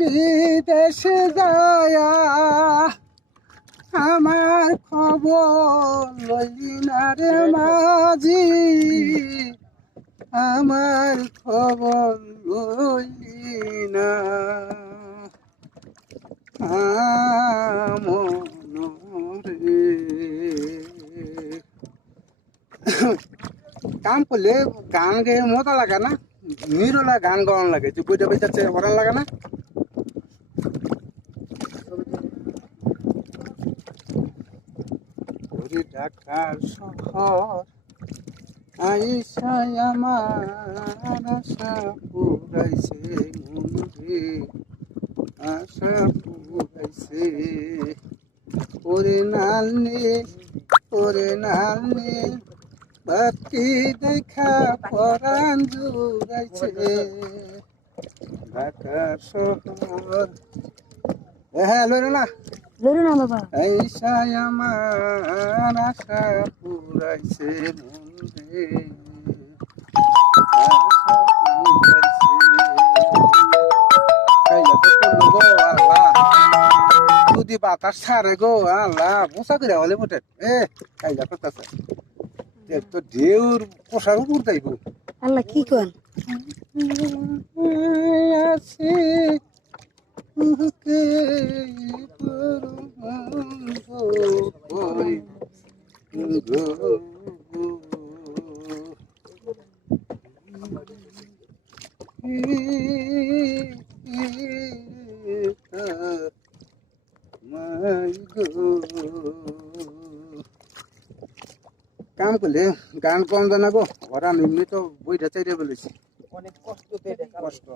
বিদেশে যায়া আমার খবর লইলি না রে মাঝি, আমার খবর লইলি না মনরে। কাম করলে গান গেয়ে মজা লাগে না, নিরলা গান গাওয়ান লাগে, যে বইটা বেঁচাচ্ছে ওরান লাগে না। ঢাকার শহর আইসাই আমার আশা পুরাইছে মনরে, আশা পুরাইছে। ওরে নালনি ওরে নালনি বাতি দেখা পরাণ জুড়াইছে। ঢাকার শহর হ্যাঁ লইল না বাবা। আইসাই আমার আশা পুরাইছে মনরে, আশা পুরাইছে। যদি বাতাস ছাড়ে গো আল্লাহ পোশাক করে হলে বটে এ কাইলা করতেছে তো ঢেউর পোশাক উপর যাইব। আল্লাহ কি কন আছে কে কাম করলে গান কম জানা গো, ওরা এমনি তো বইটা চাইতে বলেছি, অনেক কষ্ট কষ্ট।